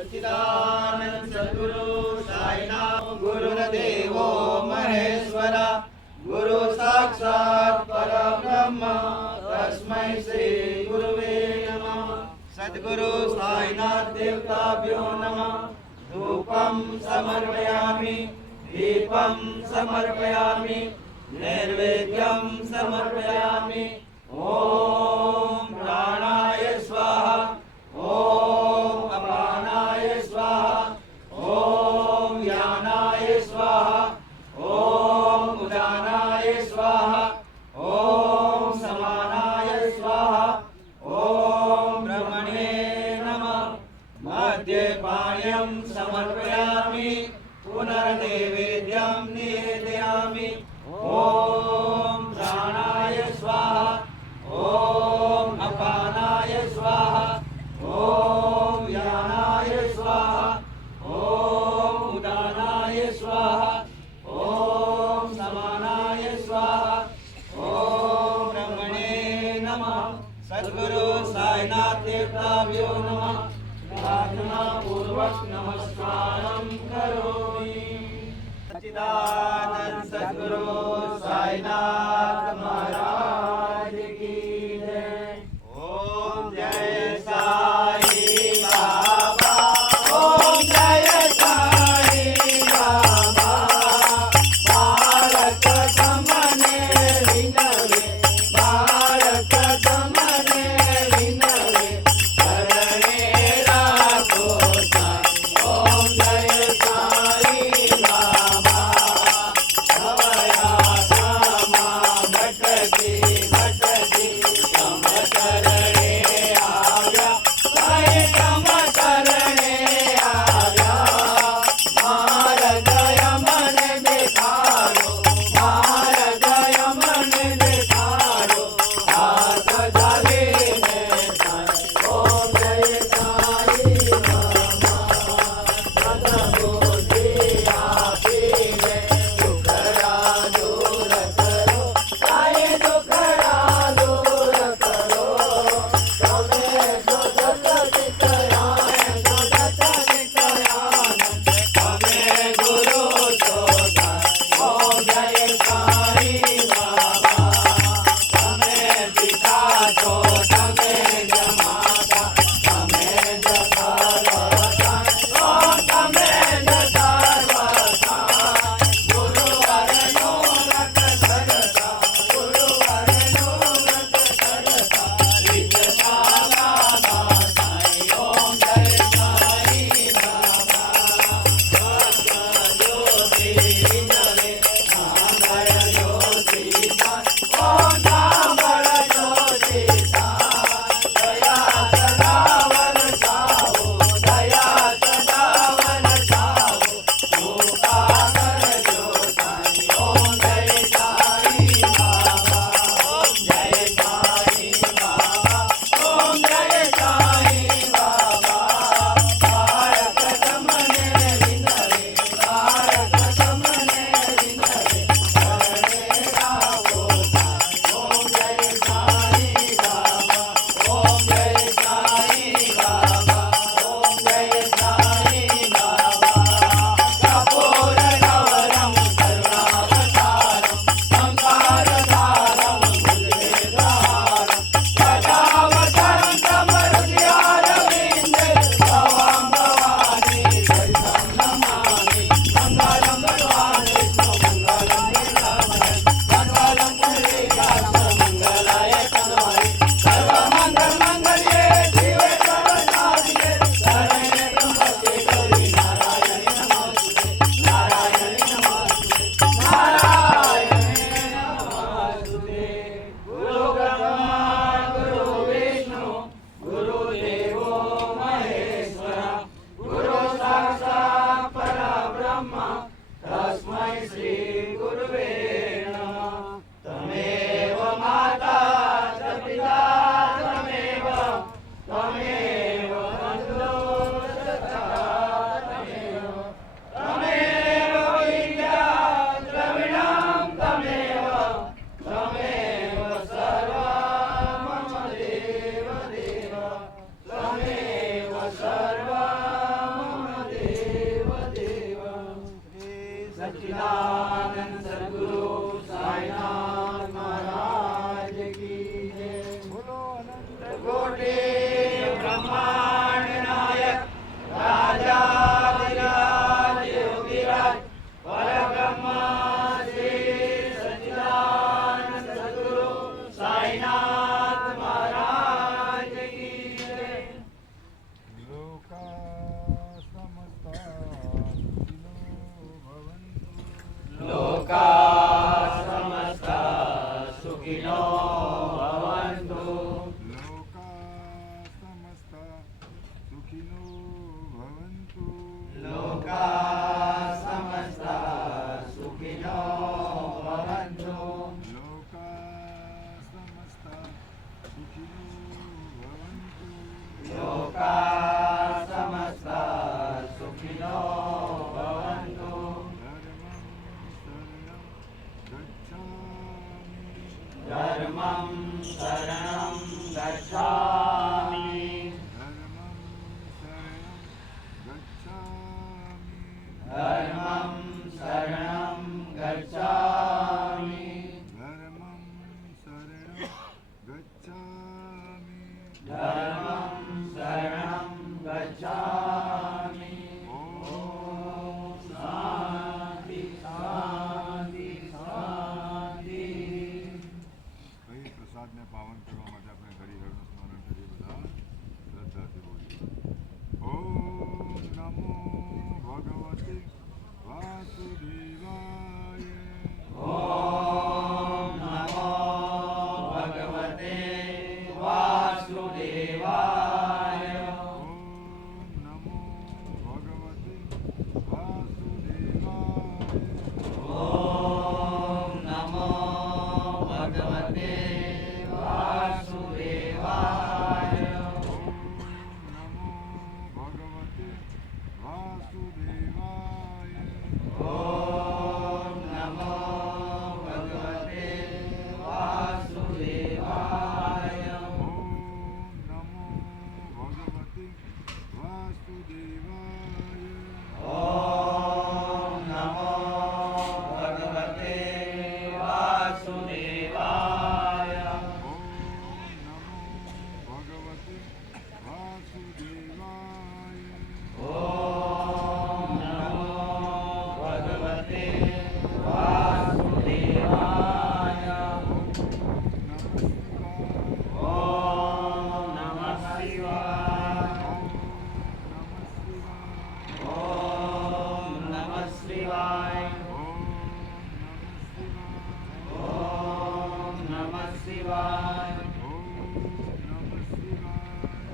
सच्चिदानंद सद्गुरु साईनाथ गुरुदेवो महेश्वरा गुरु साक्षात् परब्रह्म तस्मै श्री गुरुवे नमः। सद्गुरु साईनाथ देवताभ्यो नमः। धूपं समर्पयामि दीपं समर्पयामि नैवेद्यं समर्पयामि। ओम प्राणाय स्वाहा ओम अपानाय स्वाहा ओम यानाय स्वाहा ओम उदानाय स्वाहा ओम समानाय स्वाहा ओम ब्रह्मणे नमः। मद्यपानीयं समर्पयामि पुनर्नैवेद्यं निवेदयामि। ओम प्राणाय स्वाहा ओम अपानाय स्वाहा ओम यानाय स्वाहा ओम उदानाय स्वाहा ओम समानाय स्वाहा ओम ब्रह्मणे नमः। सद्गुरु साईनाथ देवताभ्यो नमः। प्रार्थना पूर्वक नमस्कारं करोमि। सच्चिदानंद सद्गुरु साईनाथ महाराज की जय। ओम जय साई बाबा ओम जय साई बाबा। बालक गमने विनवे बालक गमने विनवे शरणे राखो ओम सच्चिदानंद सद्गुरु साईनाथ महाराज की जय। बोलो अनंत कोटि ब्रह्मांड नायक राजाधिराज योगीराज परब्रह्म श्री सच्चिदानंद सद्गुरु साईनाथ महाराज की जय। लोका समस्ता सुखिनो भवन्तु। लोका समस्ता सुखिनो भवन्तु। लोका समस्ता सुखिनो भवन्तु। लोका समस्ता सुखिनो भवन्तु। लोका समस्ता सुखिनो भवन्तु। धर्मं शरणं गच्छामि। धर्मं शरणं गच्छामि। धर्मं शरणं गच्छामि। धर्मं शरणं गच्छामि। ओम शांति शांति शांति। કઈ પ્રસાદને પાવન કરવા માટે આપણે હરિહરનું સ્મરણ કરીએ બધા શ્રદ્ધાથી બોલીએ. ઓમ નમો ભગવતે વાસુદેવાય. ओम नमो भगवते वासुदेवाय। ઓમ નમો ભગવતે વાસુદેવાય. ओम नमो भगवते वासुदेवाय। ઓમ નમો ભગવતે વાસુદેવાય. ओम नमो भगवते वासुदेवाय। ઓમ નમો ભગવતે વાસુદેવાય. ओम नमो भगवते वासुदेवाय। ઓમ નમો ભગવતે વાસુદેવાય. ओम नमो भगवते वासुदेवाय। ओम नमः शिवाय। ओम नमः शिवाय। ओम नमः शिवाय।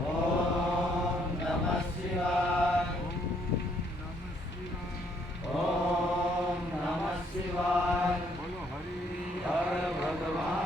ओम नमः शिवाय। ओम नमः शिवाय। बोलो हरि हर भगवान